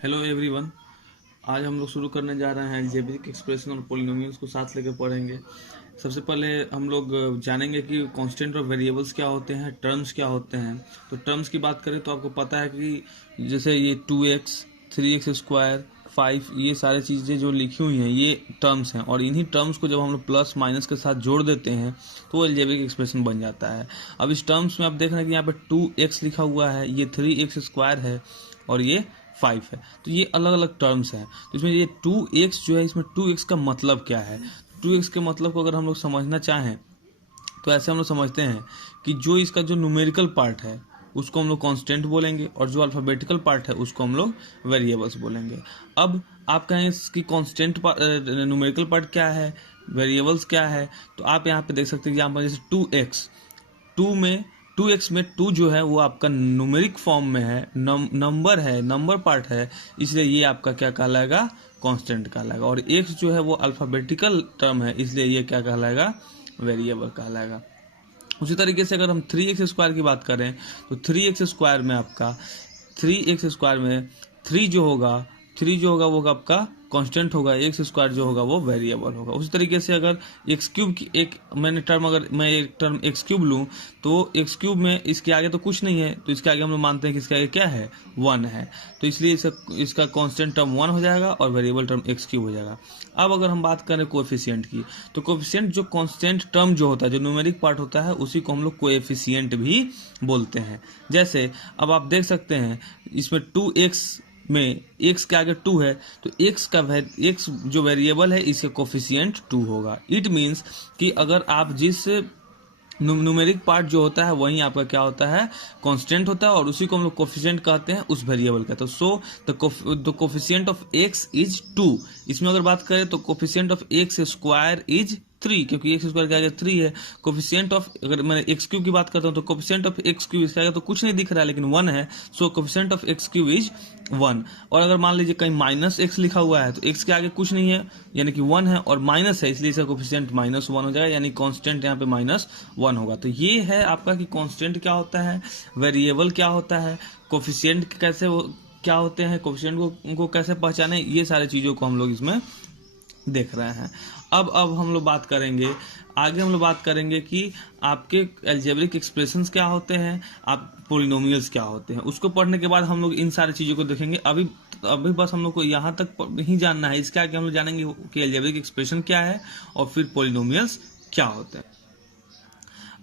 Hello everyone. आज हम लोग शुरू करने जा रहे हैं अलजेब्रिक एक्सप्रेशन और पोलिनोमियल्स को साथ लेकर पढ़ेंगे। सबसे पहले हम लोग जानेंगे कि कांस्टेंट और वेरिएबल्स क्या होते हैं, टर्म्स क्या होते हैं। तो टर्म्स की बात करें तो आपको पता है कि जैसे ये 2x, 3x स्क्वायर, 5, ये सारी चीज़ें जो लिखी हुई हैं ये टर्म्स हैं, और इन्हीं टर्म्स को जब हम लोग प्लस माइनस के साथ जोड़ देते हैं तो अलजेब्रिक एक्सप्रेशन बन जाता है। अब इस टर्म्स में आप देख रहे हैं कि यहाँ पे 2x लिखा हुआ है, ये 3x स्क्वायर है और ये 5 है। तो ये अलग अलग टर्म्स हैं। तो इसमें ये 2x जो है, इसमें 2x का मतलब क्या है? 2x के मतलब को अगर हम लोग समझना चाहें तो ऐसे हम लोग समझते हैं कि जो इसका जो न्यूमेरिकल पार्ट है उसको हम लोग कांस्टेंट बोलेंगे, और जो अल्फाबेटिकल पार्ट है उसको हम लोग वेरिएबल्स बोलेंगे। अब आप कहें इसकी कांस्टेंट न्यूमेरिकल पार्ट क्या है, वेरिएबल्स क्या है, तो आप यहाँ पे देख सकते हैं कि यहाँ पर जैसे 2x, 2x में 2 जो है वो आपका न्यूमेरिक फॉर्म में है, नंबर है, नंबर पार्ट है, इसलिए ये आपका क्या कहलाएगा? कांस्टेंट कहलाएगा। और x जो है वो अल्फाबेटिकल टर्म है, इसलिए ये क्या कहलाएगा? वेरिएबल कहलाएगा। उसी तरीके से अगर हम 3x स्क्वायर की बात करें तो 3x स्क्वायर में आपका 3x स्क्वायर में 3 जो होगा, 3 जो होगा वो आपका कांस्टेंट होगा, एक्स स्क्वायर जो होगा वो वेरिएबल होगा। उसी तरीके से अगर एक्स क्यूब की एक अगर मैं एक टर्म एक्स क्यूब लूँ तो एक्स क्यूब में इसके आगे तो कुछ नहीं है, तो इसके आगे हम लोग मानते हैं कि इसके आगे क्या है? 1 है, तो इसलिए इसका कांस्टेंट टर्म 1 हो जाएगा और वेरिएबल टर्म एक्स क्यूब हो जाएगा। अब अगर हम बात करें कोएफिशिएंट की, तो कोएफिशिएंट जो कांस्टेंट टर्म जो होता है, जो न्यूमेरिक पार्ट होता है, उसी को हम लोग कोएफिशिएंट भी बोलते हैं। जैसे अब आप देख सकते हैं इसमें 2x में x के आगे 2 है, तो x जो वेरिएबल है इसका कोफिशिएंट 2 होगा। इट मीन्स कि अगर आप जिस न्यूमेरिक पार्ट जो होता है वही आपका क्या होता है? कांस्टेंट होता है, और उसी को हम लोग कोफिशिएंट कहते हैं, उस वेरिएबल का। तो so the coefficient of x is 2। इसमें अगर बात करें तो coefficient of x square is 3, क्योंकि एक्स स्क्वायर के आगे 3 है। कोफिशिएंट ऑफ, अगर मैं एक्स क्यूब की बात करता हूँ तो कोफिशिएंट ऑफ एक्स क्यूब इसके आगे तो कुछ नहीं दिख रहा है लेकिन 1 है, so coefficient of X cube is 1। और अगर मान लीजिए कहीं माइनस एक्स लिखा हुआ है तो एक्स के आगे कुछ नहीं है यानी कि 1 है, और माइनस है इसलिए इसका कोफिशिएंट -1 हो जाएगा, यानी कांस्टेंट यहाँ पे -1 होगा। तो ये है आपका कि कांस्टेंट क्या होता है, वेरिएबल क्या होता है, कोफिशिएंट कैसे क्या होते हैं, कोफिशिएंट को कैसे पहचाने, ये सारी चीज़ों को हम लोग इसमें देख रहे हैं। अब हम लोग बात करेंगे, आगे हम लोग बात करेंगे कि आपके अलजेब्रिक एक्सप्रेशंस क्या होते हैं, आप पोलिनोमियल्स क्या होते हैं। उसको पढ़ने के बाद हम लोग इन सारी चीज़ों को देखेंगे। अभी बस हम लोग को यहाँ तक ही जानना है। इसके आगे हम लोग जानेंगे कि अलजेब्रिक एक्सप्रेशन क्या है और फिर पोलिनोमियल्स क्या होते हैं।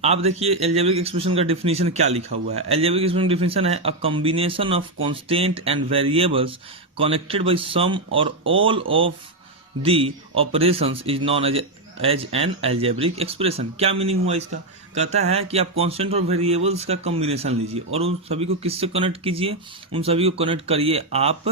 आप देखिए अलजेब्रिक एक्सप्रेशन का डिफिनीशन क्या लिखा हुआ है। अलजेब्रिक एक्सप्रेशन डिफिनीशन है a combination of constant and variables connected by some और all of the operations is known as an algebraic expression. क्या मीनिंग हुआ इसका? कहता है कि आप कांस्टेंट और वेरिएबल्स का कॉम्बिनेशन लीजिए और उन सभी को किससे कनेक्ट कीजिए? उन सभी को कनेक्ट करिए आप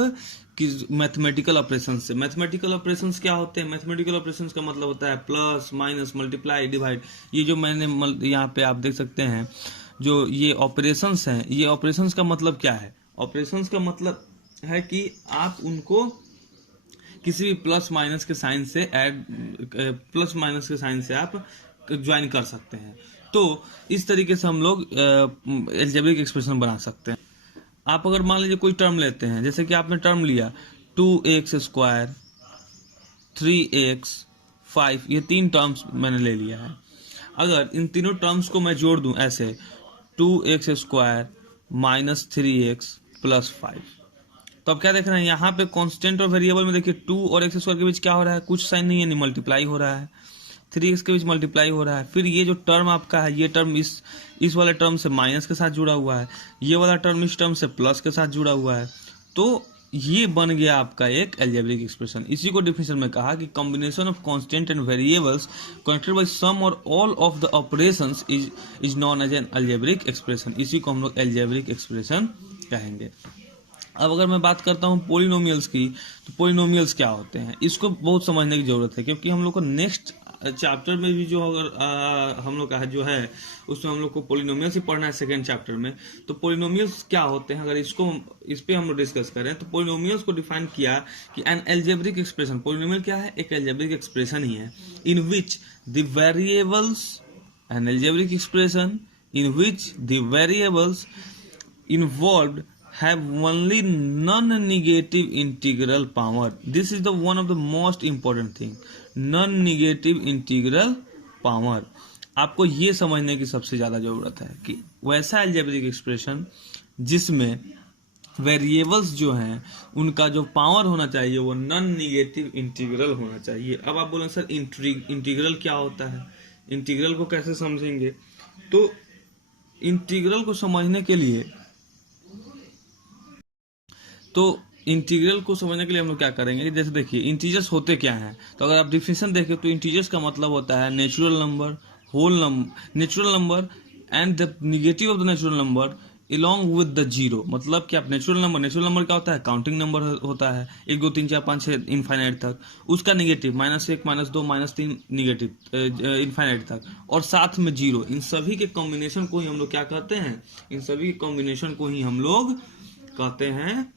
मैथमेटिकल ऑपरेशन से। मैथमेटिकल ऑपरेशंस क्या होते हैं? मैथमेटिकल ऑपरेशंस का मतलब होता है प्लस, माइनस, मल्टीप्लाई, डिवाइड। ये जो मैंने यहाँ पे आप देख सकते हैं जो ये ऑपरेशंस हैं, ये ऑपरेशंस का मतलब क्या है? ऑपरेशंस का मतलब है कि आप उनको किसी भी प्लस माइनस के साइन से आप ज्वाइन कर सकते हैं। तो इस तरीके से हम लोग अलजेब्रिक एक्सप्रेशन बना सकते हैं। आप अगर मान लीजिए कोई टर्म लेते हैं, जैसे कि आपने टर्म लिया 2x स्क्वायर, 3x, 5, ये 3 टर्म्स मैंने ले लिया है। अगर इन तीनों टर्म्स को मैं जोड़ दूं ऐसे 2x स्क्वायर -3x + 5, तो अब क्या देख रहे हैं यहाँ पे कांस्टेंट और वेरिएबल में देखिए 2 और x स्क्वायर के बीच क्या हो रहा है? कुछ साइन नहीं है, नहीं मल्टीप्लाई हो रहा है। 3x के बीच मल्टीप्लाई हो रहा है। फिर ये जो टर्म आपका है, ये टर्म इस वाले टर्म से माइनस के साथ जुड़ा हुआ है, ये वाला टर्म इस टर्म से प्लस के साथ जुड़ा हुआ है। तो ये बन गया आपका एक अलजेब्रिक एक्सप्रेशन। इसी को डिफिनेशन में कहा कि combination of constant and variables connected by some और all of the operations is known as an algebraic expression. इसी को हम लोग अलजेब्रिक एक्सप्रेशन कहेंगे। अब अगर मैं बात करता हूँ पोलिनोमियल्स की, तो पोलिनोमियल्स क्या होते हैं इसको बहुत समझने की जरूरत है, क्योंकि हम लोग को नेक्स्ट चैप्टर में भी जो अगर हम लोग का जो है उसमें हम लोग को पोलिनोमियल्स ही पढ़ना है सेकेंड चैप्टर में। तो पोलिनोमियल्स क्या होते हैं, अगर इस पे हम लोग डिस्कस करें तो पोलिनोमियल्स को डिफाइन किया कि एन अलजेब्रिक एक्सप्रेशन। पोलिनोमियल क्या है? एक अलजेब्रिक एक्सप्रेशन ही है in which the variables, an algebraic expression in which the variables involved have only non-negative integral power. This is the one of the most important thing. Non-negative integral power. आपको ये समझने की सबसे ज्यादा जरूरत है कि वैसा अलजेब्रिक एक्सप्रेशन जिसमें वेरिएबल्स जो हैं उनका जो पावर होना चाहिए वो नॉन निगेटिव इंटीग्रल होना चाहिए। अब आप बोलेंगे सर इंटीग्रल क्या होता है, इंटीग्रल को कैसे समझेंगे? तो इंटीग्रल को समझने के लिए हम लोग क्या करेंगे, जैसे देखिए इंटीजर्स होते क्या हैं। तो अगर आप डिफिनेशन देखें तो इंटीजर्स का मतलब होता है natural number, whole number, natural number and the negative of the natural number along with the zero. मतलब कि आप नेचुरल नंबर क्या होता है, काउंटिंग नंबर होता है 1 2 3 4 5 6 इनफाइनाइट तक, उसका नेगेटिव -1 -2 -3 नेगेटिव इनफाइनाइट तक, और साथ में जीरो। इन सभी के कॉम्बिनेशन को ही हम लोग क्या कहते हैं, इन सभी के कॉम्बिनेशन को ही हम लोग कहते हैं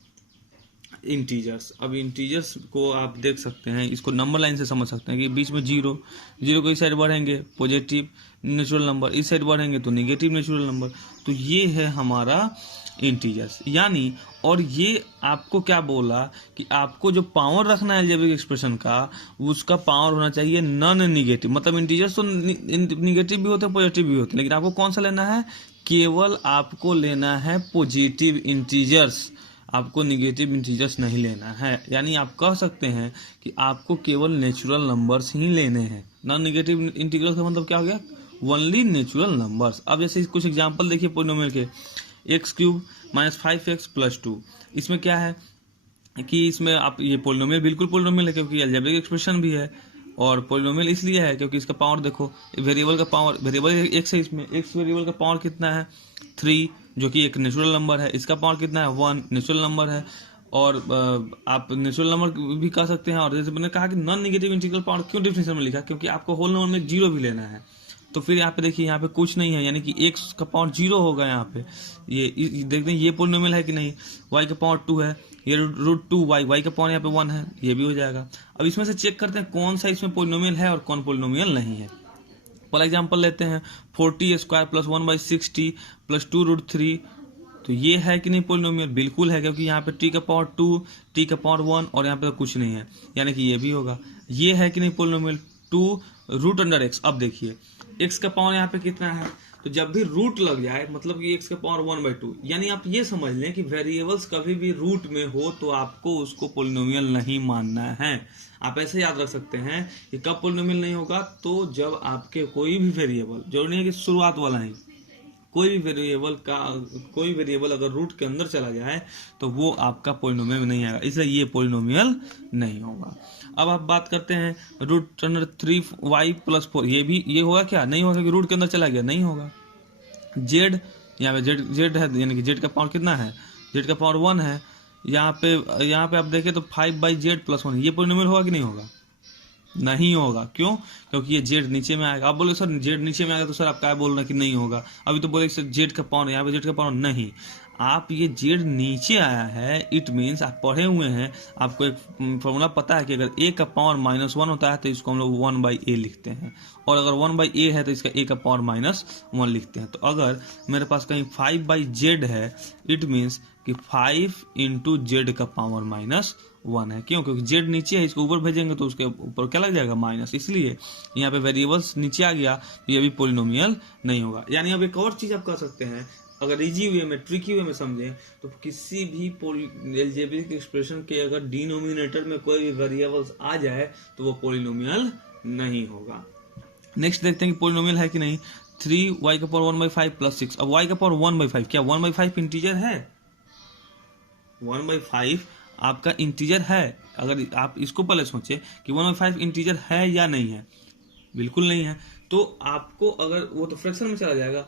इंटीजर्स। अब इंटीजर्स को आप देख सकते हैं, इसको नंबर लाइन से समझ सकते हैं कि बीच में जीरो को इस साइड बढ़ेंगे पॉजिटिव नेचुरल नंबर, इस साइड बढ़ेंगे तो नेगेटिव नेचुरल नंबर। तो ये है हमारा इंटीजर्स। यानी और ये आपको क्या बोला कि आपको जो पावर रखना है अलजेब्रिक एक्सप्रेशन का, उसका पावर होना चाहिए नॉन निगेटिव। मतलब इंटीजर्स तो निगेटिव भी होते हैं पॉजिटिव भी होते हैं, लेकिन आपको कौन सा लेना है, केवल आपको लेना है पॉजिटिव इंटीजर्स, आपको निगेटिव इंटीजर्स नहीं लेना है। यानी आप कह सकते हैं कि आपको केवल नेचुरल नंबर्स ही लेने हैं। नॉन निगेटिव इंटीग्रल का मतलब क्या हो गया, ओनली नेचुरल नंबर्स। अब जैसे कुछ एग्जांपल देखिए पॉलिनोमियल के, x³ - 5x + 2। इसमें क्या है कि इसमें आप ये पॉलिनोमियल बिल्कुल पॉलिनोमियल है क्योंकि अलजेब्रिक एक्सप्रेशन भी है, और पॉलिनोमियल इसलिए है क्योंकि इसका पावर देखो, वेरिएबल का पावर, वेरिएबल x है, इसमें x वेरिएबल का पावर कितना है 3, जो कि एक नेचुरल नंबर है। इसका पावर कितना है 1, नेचुरल नंबर है। और आप नेचुरल नंबर भी कह सकते हैं। और जैसे मैंने कहा कि नॉन नेगेटिव इंटीग्रल पावर क्यों डिफिनेशन में लिखा, क्योंकि आपको होल नंबर में जीरो भी लेना है। तो फिर यहाँ पे देखिए, यहाँ पे कुछ नहीं है, यानी कि x का पावर 0 होगा। यहाँ पे ये देखते हैं ये पॉलिनोमियल है कि नहीं, y का पावर 2 है, ये √2y, y का पावर यहाँ पे 1 है, ये भी हो जाएगा। अब इसमें से चेक करते हैं कौन सा इसमें पॉलिनोमियल है और कौन पॉलिनोमियल नहीं है। फॉर एग्जाम्पल लेते हैं 40² + 1/60 + 2√3। तो ये है कि नहीं पॉलिनोमियल, बिल्कुल है, क्योंकि यहाँ पे t का पावर 2, t का पावर 1 और यहाँ पे तो कुछ नहीं है, यानी कि ये भी होगा। ये है कि नहीं पॉलिनोमियल, 2√x। अब देखिए x का पावर यहाँ पे कितना है, तो जब भी रूट लग जाए मतलब कि x का पावर 1/2, यानी आप ये समझ लें कि वेरिएबल्स कभी भी रूट में हो तो आपको उसको पॉलिनोमियल नहीं मानना है। आप ऐसे याद रख सकते हैं कि कब पॉलिनोमियल नहीं होगा, तो जब आपके कोई भी वेरिएबल, जरूरी नहीं है कि शुरुआत वाला ही, कोई भी वेरिएबल अगर रूट के अंदर चला जाए तो वो आपका पॉलिनोमियल में नहीं आएगा, इसलिए ये पॉलिनोमियल नहीं होगा। अब आप बात करते हैं √3y + 4, ये होगा क्या, नहीं होगा कि रूट के अंदर चला गया, नहीं होगा। जेड, यहाँ पे जेड है, यानी कि जेड का पावर कितना है, जेड का पावर 1 है। यहाँ पे आप देखें तो 5/z + 1, ये पॉलिनोमियल होगा कि नहीं होगा, नहीं होगा। क्यों, क्योंकि ये जेड नीचे में आएगा। आप बोले सर जेड नीचे में आएगा, तो सर आप क्या बोल रहे हैं कि नहीं होगा, अभी तो बोले सर जेड का पावर, यहाँ पे जेड का पावर नहीं, आप ये जेड नीचे आया है, इट मीन्स आप पढ़े हुए हैं, आपको एक फॉर्मूला पता है कि अगर a का पावर -1 होता है तो इसको हम लोग 1/a लिखते हैं, और अगर 1/a है तो इसका a का पावर -1 लिखते हैं। तो अगर मेरे पास कहीं 5/z है, इट मीन्स कि 5 × z का पावर -1 है। क्यों, क्योंकि z नीचे है, इसको ऊपर भेजेंगे तो उसके ऊपर क्या लग जाएगा, माइनस, इसलिए यहाँ पे वेरिएबल्स नीचे आ गया तो ये भी पॉलिनोमियल नहीं होगा। यानी अब एक और चीज आप कह सकते हैं, अगर इजी वे में, ट्रिकी वे में समझें तो किसी भी अलजेब्रिक एक्सप्रेशन के अगर डिनोमिनेटर में कोई भी वेरिएबल्स आ जाए तो वो पॉलिनोमियल नहीं होगा। नेक्स्ट देखते हैं कि पॉलिनोमियल है कि नहीं। 3y का पावर 1/5 + 6। अब y का पावर 1/5, क्या 1/5 इंटीजर है, 1/5 आपका इंटीजर है। अगर आप इसको पहले सोचे कि 1/5 इंटीजर है या नहीं है, बिल्कुल नहीं है। तो आपको अगर वो तो फ्रैक्शन में चला जाएगा,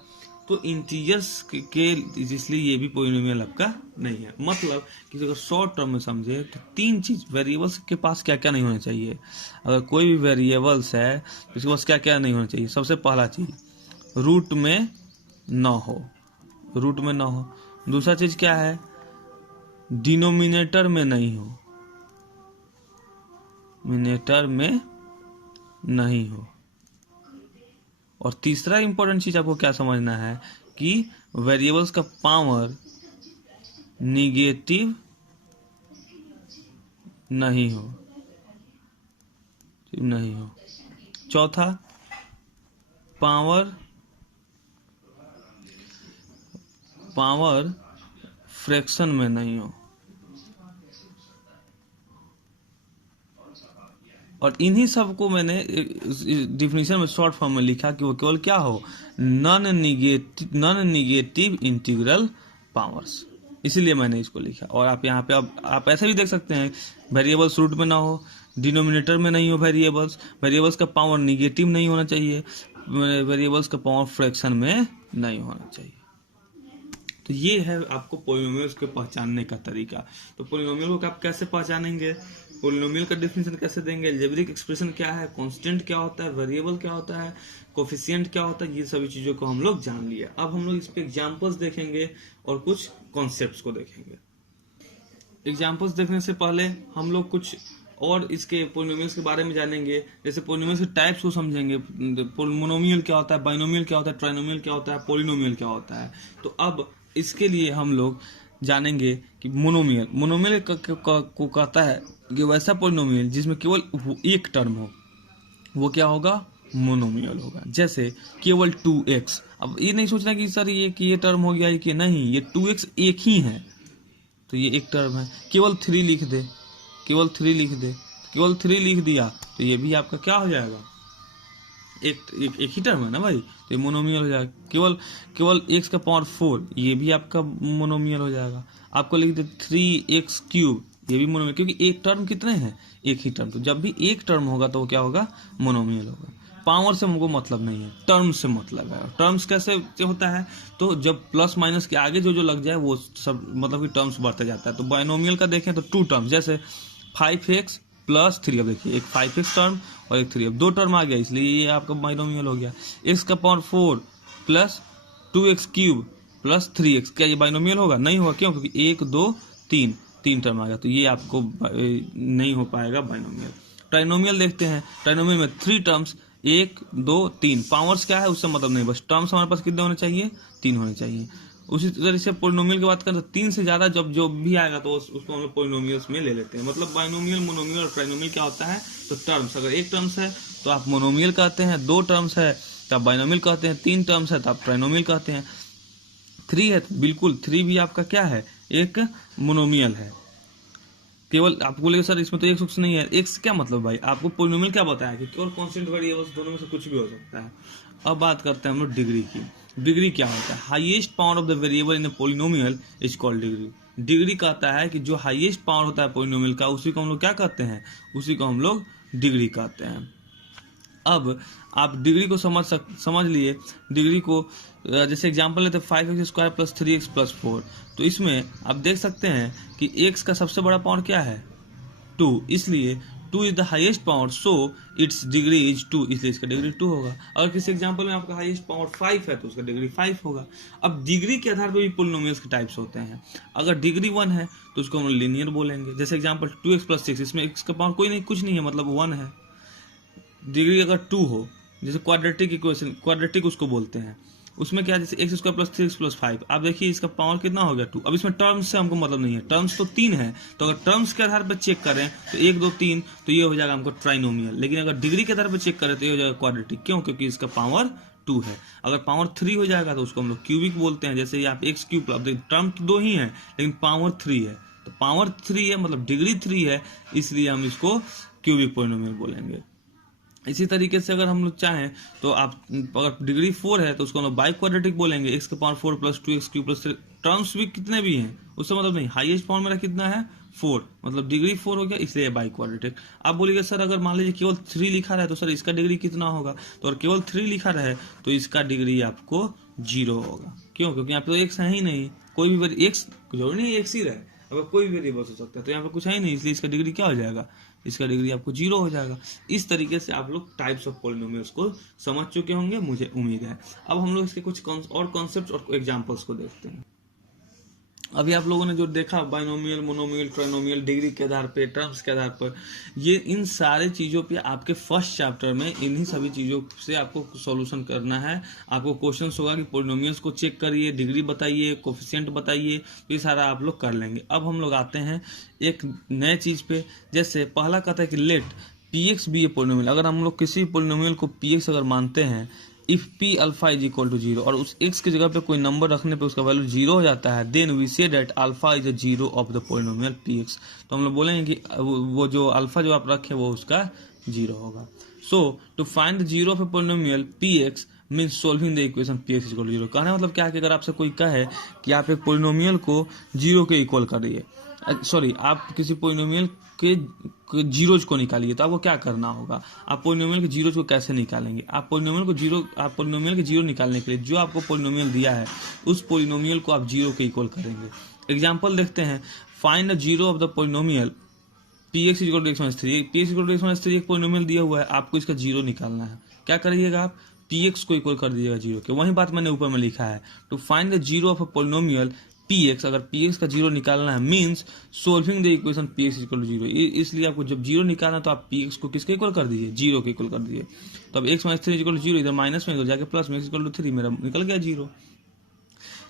तो इंटीजर्स के इसलिए ये भी पॉलिनोमियल आपका नहीं है। मतलब कि अगर शॉर्ट टर्म में समझे तो 3 चीज वेरिएबल्स के पास क्या क्या नहीं होना चाहिए। अगर कोई भी वेरिएबल्स है तो उसके पास क्या क्या नहीं होना चाहिए। सबसे पहला चीज, रूट में न हो, रूट में न हो। दूसरा चीज क्या है, डिनोमिनेटर में नहीं हो, डिनोमिनेटर में नहीं हो। और तीसरा इंपॉर्टेंट चीज आपको क्या समझना है कि वेरिएबल्स का पावर निगेटिव नहीं हो, चौथा पावर फ्रैक्शन में नहीं हो। और इन्हीं सब को मैंने डिफिनीशन में शॉर्ट फॉर्म में लिखा कि वो केवल क्या हो, नॉन निगेटिव इंटीग्रल पावर्स, इसीलिए मैंने इसको लिखा। और आप यहाँ पे अब आप ऐसे भी देख सकते हैं, वेरिएबल्स रूट में ना हो, डिनोमिनेटर में नहीं हो, वेरिएबल्स का पावर निगेटिव नहीं होना चाहिए, वेरिएबल्स का पावर फ्रैक्शन में नहीं होना चाहिए। तो ये है आपको पोलिनोमियल्स को पहचानने का तरीका। तो पोलिनोमियल को आप कैसे पहचानेंगे, पोलिनोमियल का डेफिनेशन कैसे देंगे, अलजेब्रिक एक्सप्रेशन क्या है, कांस्टेंट क्या होता है, वेरिएबल क्या होता है, कोफिशिएंट क्या होता है, ये सभी चीजों को हम लोग जान लिए। अब हम लोग इस पे एग्जांपल्स देखेंगे और कुछ कॉन्सेप्ट्स को देखेंगे। एग्जांपल्स देखने से पहले हम लोग कुछ और इसके पोलिनोमियल्स के बारे में जानेंगे। जैसे पोलिनोमियल्स के टाइप्स को समझेंगे, मोनोमियल क्या होता है, बाइनोमियल क्या होता है, ट्राइनोमियल क्या होता है, पोलिनोमियल क्या होता है। तो अब इसके लिए हम लोग जानेंगे कि मोनोमियल को कहता है कि वैसा पोलिनोमियल जिसमें केवल एक टर्म हो, वो क्या होगा, मोनोमियल होगा। जैसे केवल 2x, अब ये नहीं सोचना कि सर ये टर्म हो गया कि नहीं, ये 2x एक ही है, तो ये एक टर्म है। केवल 3 लिख दे, केवल 3 लिख दिया, तो ये भी आपका क्या हो जाएगा, एक ही टर्म है ना भाई, तो ये मोनोमियल हो जाएगा। केवल x का पावर 4, ये भी आपका मोनोमियल हो जाएगा। आपको लिख दे 3x³, ये भी मोनोमियल, क्योंकि एक टर्म कितने हैं, एक ही टर्म। तो जब भी एक टर्म होगा तो वो क्या होगा, मोनोमियल होगा। पावर से हमको मतलब नहीं है, टर्म से मतलब है। टर्म्स कैसे होता है, तो जब प्लस माइनस के आगे जो लग जाए वो सब मतलब कि टर्म्स बढ़ते जाता है। तो बाइनोमियल का देखें तो 2 टर्म्स, जैसे 5x + 3, अब देखिए एक 5x टर्म और एक 3, अब 2 टर्म आ गया, इसलिए ये आपका बाइनोमियल हो गया। x का पावर 4 + 2x³ + 3x, क्या ये बाइनोमियल होगा, नहीं होगा। क्यों, क्योंकि 1 2 3 टर्म आ गया, तो ये आपको नहीं हो पाएगा बाइनोमियल। ट्राइनोमियल देखते हैं, ट्राइनोमियल में 3 टर्म्स, 1 2 3, पावर्स क्या है उससे मतलब नहीं, बस टर्म्स हमारे पास कितने होने चाहिए, 3 होने चाहिए। उसी तरह से पोलिनोमियल की बात करें तो 3 से ज्यादा जब जो भी आएगा तो उसको हम लोग पोलिनोमियल्स में ले लेते हैं। मतलब बाइनोमियल, मोनोमियल और ट्राइनोमियल क्या होता है, तो टर्म्स, अगर एक टर्म्स है तो आप मोनोमियल कहते हैं, 2 टर्म्स है तो आप बाइनोमियल कहते हैं, 3 टर्म्स है तो आप ट्राइनोमियल कहते हैं, 3 है तो बिल्कुल 3 भी आपका क्या है, एक मोनोमियल है। केवल आपको बोलेगा सर इसमें तो एक सूक्ष्म नहीं है, एक से क्या मतलब भाई, आपको पोलिनोमियल क्या बताया कि केवल कांस्टेंट वेरिएबल्स, दोनों में से कुछ भी हो सकता है। अब बात करते हैं हम लोग डिग्री की। डिग्री क्या होता है, highest power of the variable in a polynomial is called degree. Degree कहता है कि जो हाईएस्ट पावर होता है पोलिनोमियल का, उसी को हम लोग क्या कहते हैं, उसी को हम लोग डिग्री कहते हैं। अब आप डिग्री को समझ लिए। डिग्री को जैसे एग्जांपल लेते हैं 5x² + 3x + 4, तो इसमें आप देख सकते हैं कि x का सबसे बड़ा पावर क्या है, 2, इसलिए 2 is the highest power, so it's degree is 2, इसलिए इसका डिग्री 2 होगा। अगर किसी एग्जांपल में आपका हाईएस्ट पावर 5 है तो उसका डिग्री 5 होगा। अब डिग्री के आधार पर भी पोलिनोमियल्स के टाइप्स होते हैं। अगर डिग्री 1 है तो उसको हम लीनियर बोलेंगे। जैसे एग्जांपल 2x + 6, इसमें x का पावर कोई नहीं, कुछ नहीं है, मतलब 1 है। डिग्री अगर 2 हो, जैसे क्वाड्रेटिक इक्वेशन, क्वाड्रेटिक उसको बोलते हैं, उसमें क्या, जैसे x² + 3x + 5, आप देखिए इसका पावर कितना हो गया, 2। अब इसमें टर्म्स से हमको मतलब नहीं है, टर्म्स तो 3 है, तो अगर टर्म्स के आधार पर चेक करें तो 1 2 3, तो ये हो जाएगा हमको ट्राइनोमियल। लेकिन अगर डिग्री के आधार पर चेक करें तो ये हो जाएगा क्वाड्रेटिक। क्यों, क्योंकि इसका पावर 2 है। अगर पावर 3 हो जाएगा तो उसको हम लोग क्यूबिक बोलते हैं। जैसे आप x³, अब देखिए टर्म तो 2 ही है लेकिन पावर 3 है, तो पावर 3 है मतलब डिग्री 3 है, इसलिए हम इसको क्यूबिक पोलिनोमियल बोलेंगे। इसी तरीके से अगर हम लोग चाहें तो आप अगर डिग्री 4 है तो उसको हम लोग बाई क्वाड्रेटिक बोलेंगे, x का पावर 4 + 2x³ + 3, टर्म्स भी कितने भी हैं उससे मतलब नहीं, हाईएस्ट पावर मेरा कितना है, 4, मतलब डिग्री 4 हो गया, इसलिए बाई क्वाड्रेटिक। आप बोलिए सर अगर मान लीजिए केवल 3 लिखा रहे तो सर इसका डिग्री कितना होगा, तो अगर केवल 3 लिखा रहे तो इसका डिग्री आपको 0 होगा। क्यों, क्योंकि यहाँ पे तो x है ही नहीं, कोई भी x जरूरी नहीं x ही रहे, अगर कोई भी वेरिएबल हो सकता है, तो यहाँ पे कुछ है ही नहीं, इसलिए इसका डिग्री क्या हो जाएगा, इसका डिग्री आपको 0 हो जाएगा। इस तरीके से आप लोग टाइप्स ऑफ पॉलिनोमियल्स को समझ चुके होंगे, मुझे उम्मीद है। अब हम लोग इसके कुछ और कॉन्सेप्ट्स और एग्जांपल्स को देखते हैं। अभी आप लोगों ने जो देखा बाइनोमियल, मोनोमियल, ट्राइनोमियल, डिग्री के आधार पे, टर्म्स के आधार पर, ये इन सारे चीज़ों पे आपके फर्स्ट चैप्टर में इन्हीं सभी चीज़ों से आपको सॉल्यूशन करना है। आपको क्वेश्चंस होगा कि पोलिनोमियल्स को चेक करिए, डिग्री बताइए, कोफिशिएंट बताइए, ये सारा आप लोग कर लेंगे। अब हम लोग आते हैं एक नए चीज़ पे। जैसे पहला कहता है कि लेट पी एक्स बी ए पोलिनोमियल। अगर हम लोग किसी पोलिनोमियल को पी एक्स अगर मानते हैं, if p alpha is equal to 0 और उस x की जगह पे कोई नंबर रखने पे उसका वैल्यू 0 हो जाता है, then we say that alpha is a 0 of the polynomial px। तो हम लोग बोलेंगे कि वो जो अल्फा जो आप रखे वो उसका 0 होगा। So to find the 0 of a polynomial px means solving the equation px equal to 0। कहना मतलब क्या है कि अगर आपसे कोई कहे कि आप एक पोलिनोमियल को 0 के इक्वल करिए, सॉरी आप किसी पोलिनोमियल के जीरोज को निकालिए, तो आपको क्या करना होगा? आप पोलिनोमियल के जीरोज को कैसे निकालेंगे? आप पोलिनोमियल के जीरो निकालने के लिए जो आपको पोलिनोमियल दिया है उस पोलिनोमियल को आप 0 के इक्वल करेंगे। एग्जांपल देखते हैं। Find the 0 of the polynomial px equal to x minus 3। px equal to x minus 3 एक पोलिनोमियल दिया हुआ है, आपको इसका 0 निकालना है। क्या करिएगा आप? px को इक्वल कर दीजिएगा 0 के। वही बात मैंने ऊपर में लिखा है, to find the 0 of a polynomial px। अगर px का 0 निकालना है means solving the equation px equal to 0। इसलिए आपको जब 0 निकालना है तो आप px को किसके इक्वल कर दीजिए? 0 के इक्वल कर दीजिए। तो अब x माइनस 3 इक्वल टू 0, इधर माइनस में इधर जाके प्लस में x इक्वल टू 3, मेरा निकल गया 0।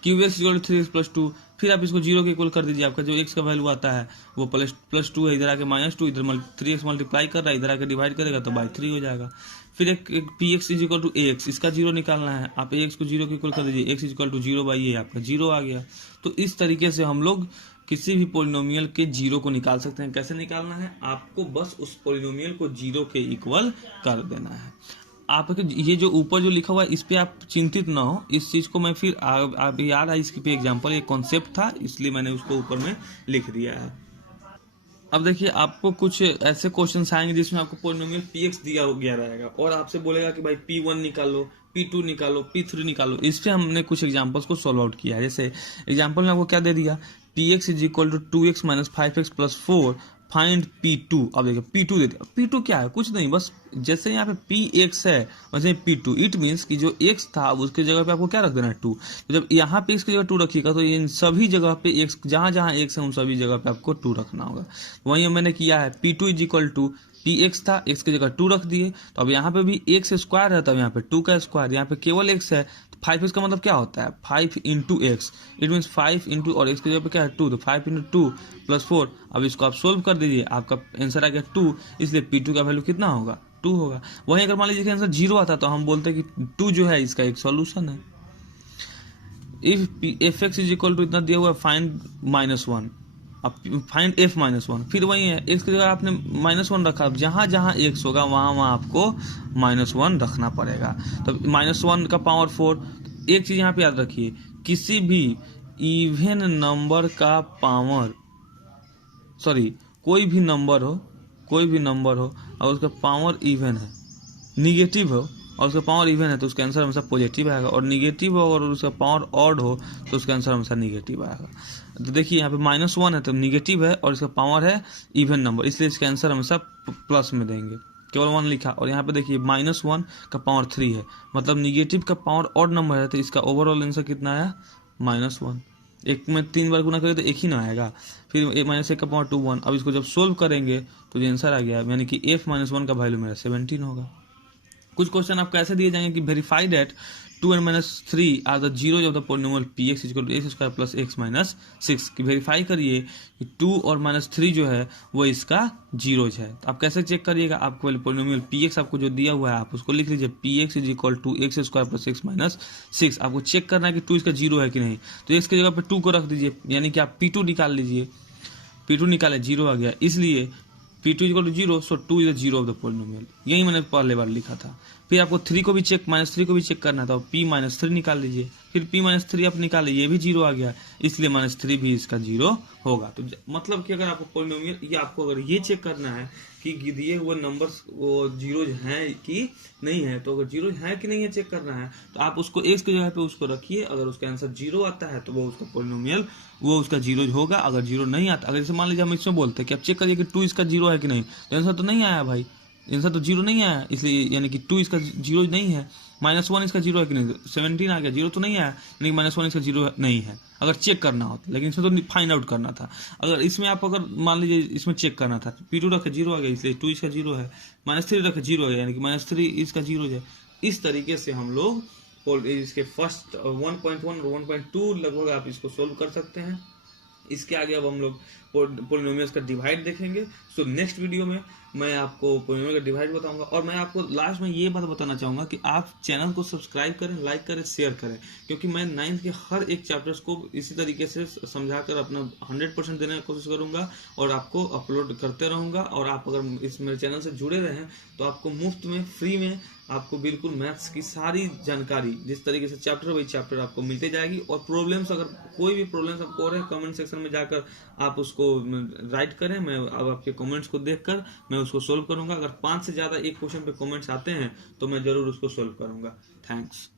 Q x equal to 3x plus 2, फिर आप इसको 0 के इक्वल कर दीजिए। आपका जो x का वैल्यू आता है वो प्लस 2 है, इधर आके माइनस 2, इधर 3x मल्टीप्लाई कर रहा है, इधर आके डिवाइड करेगा तो बाई 3 हो जाएगा। फिर एक p x is equal to a x, इसका 0 निकालना है। आप ए एक्स को 0 के इक्वल कर दीजिए, x is equal to 0 by A, आपका 0 आ गया। तो इस तरीके से हम लोग किसी भी पोलिनोमियल के 0 को निकाल सकते हैं। कैसे निकालना है? आपको बस उस पोलिनोमियल को 0 के इक्वल कर देना है। आपके ये जो ऊपर जो लिखा हुआ है इस पे आप चिंतित ना हो, इस चीज़ को मैं फिर आप याद है इसके पे एग्जांपल, एक कॉन्सेप्ट था इसलिए मैंने उसको ऊपर में लिख दिया है। अब देखिए आपको कुछ ऐसे क्वेश्चंस आएंगे जिसमें आपको पोलिनोमियल px दिया गया रहेगा और आपसे बोलेगा कि भाई p1 निकालो, p2 निकालो, p3 निकालो। इस पे हमने कुछ एग्जांपल्स को सॉल्व आउट किया है। जैसे एग्जांपल में आपको क्या दे दिया? px is equal to 2x minus 5x plus 4, find p2। अब देखिए p2 दे दिया। p2 क्या है? कुछ नहीं, बस जैसे यहाँ पे px है वैसे p2। इट मीन्स कि जो x था उसकी जगह पे आपको क्या रख देना है? 2। तो जब यहाँ पे x की जगह 2 रखिएगा तो इन सभी जगह पे x, जहाँ जहाँ x है उन सभी जगह पे आपको 2 रखना होगा। वहीं मैंने किया है, p2 is equal to px था, x की जगह 2 रख दिए। तो अब यहाँ पे भी x स्क्वायर है, तब यहाँ पे 2 का स्क्वायर, यहाँ पे केवल x है। 5 का मतलब क्या होता है? 5 into x. It means 5 into, और x की जगह पे क्या है? 2, तो 5 इंटू 2 प्लस 4। अब इसको आप सोल्व कर दीजिए, आपका आंसर आ गया 2, इसलिए p2 का वैल्यू कितना होगा? 2 होगा। वहीं अगर मान लीजिए कि आंसर 0 आता तो हम बोलते कि 2 जो है इसका एक सॉल्यूशन है। If f x is equal to इतना दिया हुआ है, फाइंड -1, अब फाइंड f -1, फिर वही है, x की जगह आपने -1 रखा। अब जहाँ जहाँ x होगा वहाँ वहाँ आपको -1 रखना पड़ेगा। तो -1 का पावर 4। एक चीज़ यहाँ पे याद रखिए, किसी भी इवन नंबर का पावर, सॉरी कोई भी नंबर हो और उसका पावर इवन है, निगेटिव हो और उसका पावर इवन है तो उसका आंसर हमेशा पॉजिटिव आएगा, और निगेटिव हो और उसका पावर ऑड हो तो उसका आंसर हमेशा निगेटिव आएगा। तो देखिए यहाँ पे -1 है तो निगेटिव है और इसका पावर है इवन नंबर, इसलिए इसका आंसर हमेशा प्लस में देंगे। केवल 1 लिखा, और यहाँ पे देखिए -1 का पावर 3 है, मतलब निगेटिव का पावर ऑड नंबर है, तो इसका ओवरऑल आंसर कितना आया? -1। एक में 3 बार गुना करें तो एक ही ना आएगा। फिर -1 का पावर 2 1। अब इसको जब सोल्व करेंगे तो ये आंसर आ गया, यानी कि f -1 का वैल्यू मेरा 17 होगा। कुछ क्वेश्चन आपको ऐसे दिए जाएंगे कि verify that 2 and -3 are the zeros of the polynomial px equal to x square plus x minus 6 की वेरीफाई करिए कि 2 और -3 जो है वो इसका जीरोज है। तो आप कैसे चेक करिएगा? आपको पोलिनोमियल px आपको जो दिया हुआ है आप उसको लिख लीजिए, px is equal to x square plus x minus 6। आपको चेक करना है कि 2 इसका जीरो है कि नहीं, तो x की जगह पे 2 को रख दीजिए, यानी कि आप p2 निकाल लीजिए। p2 निकाले, 0 आ गया, इसलिए p2 equal to 0, so 2 is the zero of the polynomial. यही मैंने पहले बार लिखा था। फिर आपको 3 को भी चेक, -3 को भी चेक करना था, p -3 निकाल लीजिए, फिर p -3 आप निकाले, ये भी 0 आ गया, इसलिए -3 भी इसका 0 होगा। तो मतलब कि अगर आपको पोलिनोमियल, ये आपको अगर ये चेक करना है कि दिए हुए नंबर्स वो जीरोज हैं कि नहीं है, तो अगर जीरोज हैं कि नहीं है चेक करना है तो आप उसको x की जगह पे उसको रखिए। अगर उसका आंसर 0 आता है तो वो उसका पोलिनोमियल वो उसका जीरोज होगा। अगर 0 नहीं आता, अगर जैसे मान लीजिए हम इसमें बोलते हैं कि आप चेक करिए कि 2 इसका 0 है कि नहीं, तो आंसर तो नहीं आया भाई, आंसर तो जीरो नहीं आया, इसलिए यानी कि 2 इसका जीरो नहीं है, -1 इसका जीरो है कि नहीं, 17 आ गया, जीरो तो नहीं आया, यानी -1 इसका जीरो नहीं है अगर चेक करना होता, लेकिन इसमें तो फाइंड आउट करना था। अगर इसमें आप अगर मान लीजिए इसमें चेक करना था, P2 रखे जीरो आ गया, इसलिए 2 इसका जीरो है, -3 रखे जीरो आ गया, यानी कि -3 इसका जीरो है। इस तरीके से हम लोग इसके फर्स्ट 1.1 और 1.2 लगभग आप इसको सोल्व कर सकते हैं। इसके आगे अब हम लोग पोलिनोमियल्स का डिवाइड देखेंगे। सो नेक्स्ट वीडियो में मैं आपको पोलिनोमियल का डिवाइड बताऊंगा, और मैं आपको लास्ट में ये बात बताना चाहूँगा कि आप चैनल को सब्सक्राइब करें, लाइक करें, शेयर करें, क्योंकि मैं 9th के हर एक चैप्टर्स को इसी तरीके से समझाकर अपना 100% देने की कोशिश करूँगा और आपको अपलोड करते रहूँगा। और आप अगर इस मेरे चैनल से जुड़े रहें तो आपको मुफ्त में, फ्री में आपको बिल्कुल मैथ्स की सारी जानकारी जिस तरीके से चैप्टर बाई चैप्टर आपको मिलते जाएगी। और प्रॉब्लम्स, अगर कोई भी प्रॉब्लम्स आपको हो रहे हैं, कमेंट सेक्शन में जाकर आप उसको राइट करें, मैं अब आपके कमेंट्स को देखकर मैं उसको सोल्व करूंगा। अगर 5 से ज़्यादा एक क्वेश्चन पे कमेंट्स आते हैं तो मैं ज़रूर उसको सोल्व करूंगा। थैंक्स।